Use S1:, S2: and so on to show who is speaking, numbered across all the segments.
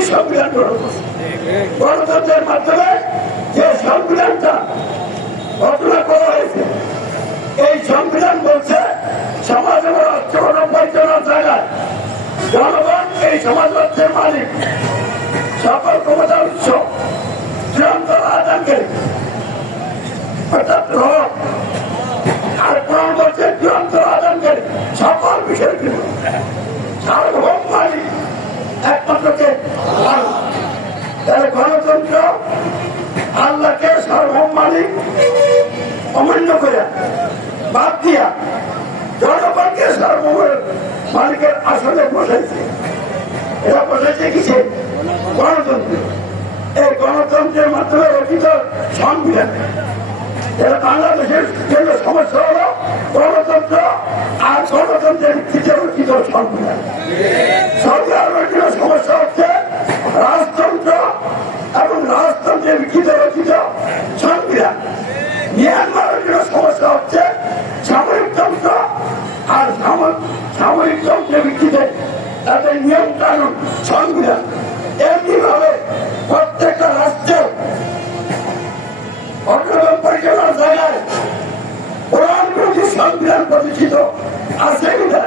S1: করছে গণতন্ত্রের মাধ্যমে যে সংবিধানটা রচনা করা হয়েছে, এই সংবিধান বলছে সমাজ এবং পরিচালনার জায়গায়। জনগণ এই সমাজ রাষ্ট্রের মালিক। সকল ক্ষমতার আল্লাহকে সার্বভৌম মালিক। অমান্য করে বাদ দিয়া জনগণকে সার্বভৌম মালিকের আসলে বসাইছে। এরা বসাইছে কিসে? গণতন্ত্র। এই গণতন্ত্রের মাধ্যমে রচিত সংবিধান। এটা বাংলাদেশের জন্য সমস্যা হলো গণতন্ত্র আর গণতন্ত্রের ভিত্তিতে রচিত সংবিধান। আরবের জন্য সমস্যা হচ্ছে রাজতন্ত্র এবং রাজতন্ত্রের ভিত্তিতে রচিত সংবিধান মিয়ানমারের জন্য সমস্যা হচ্ছে সামরিক তন্ত্র আর সাম- সামরিক তন্ত্রের ভিত্তিতে তাদের নিয়ম কানুন, সংবিধান এমনি ভাবে প্রত্যেকটা রাষ্ট্রের অন্যতম পরিচালনার জায়গায় কোরআন প্রতি সংবিধান প্রতিষ্ঠিত আছে বিধায়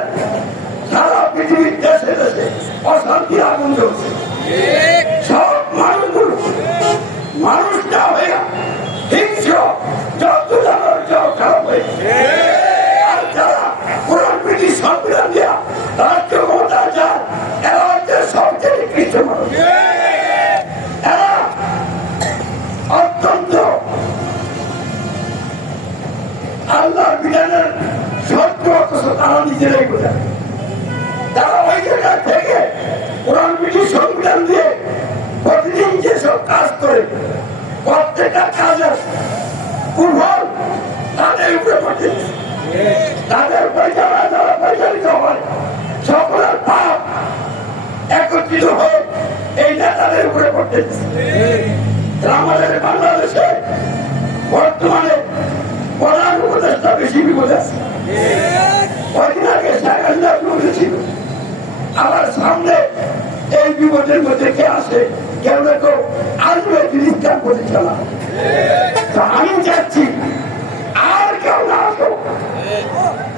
S1: সত্য অথচ তারা নিজেরাই বোঝায় তারা ওই থেকে কোরআন বিধি সংবিধান দিয়ে প্রতিদিন যেসব কাজ করে, প্রত্যেকটা কাজ কুফল হাসিনা বিপদে ছিল সামনে এই বিপদের মধ্যে কে আসে কেউ না আসবে পরিচালনা তা আমি আর কেউ না আসো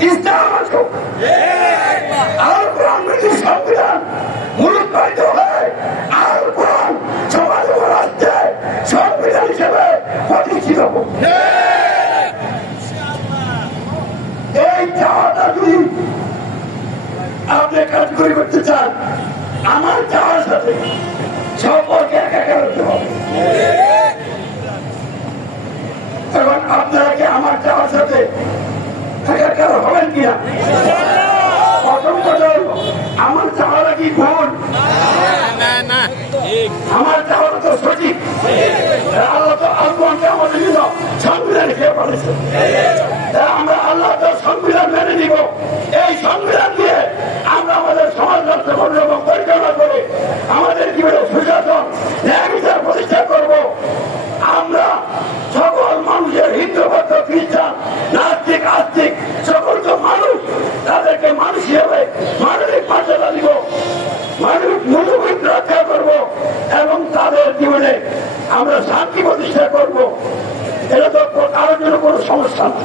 S1: ইসলাম আসো আর সংবিধান মূলপায়িত হয় আর কোরআন সমাজ রাষ্ট্রে সংবিধান হিসেবে প্রতিষ্ঠিত আপনি করতে চান, আমার চাওয়ার সাথে সম্পর্কে একাকার হতে হবে। এবং আপনারা কি আমার চাওয়ার সাথে একাকার হবেন কিনা? প্রথম কথা আমার চাওয়াটা কি ভুল? আমার চাওয়াটা তো সঠিক। আল্লাহ তো আল্লাহকে আমাদের জন্য সংবিধান খেয়ে পড়েছে আমরা আল্লাহ তো সংবিধান মেনে নিব। এই সংবিধান দিয়ে আমরা আমাদের সমাজ রাষ্ট্র এবং পরিচালনা করে আমাদের জীবনে সুশাসন ন্যায় বিচার প্রতিষ্ঠা করব আমরা সকল মানুষের হিন্দু বৌদ্ধ খ্রিস্টান নাস্তিক আর্থিক সকল তো মানুষ তাদেরকে মানুষ হিসেবে মানবিক মর্যাদা দিব। মানবিক মূল্যবোধ রক্ষা করব এবং তাদের জীবনে আমরা শান্তি প্রতিষ্ঠা করব। এটা তো কারোর জন্য কোনো সমস্যা না।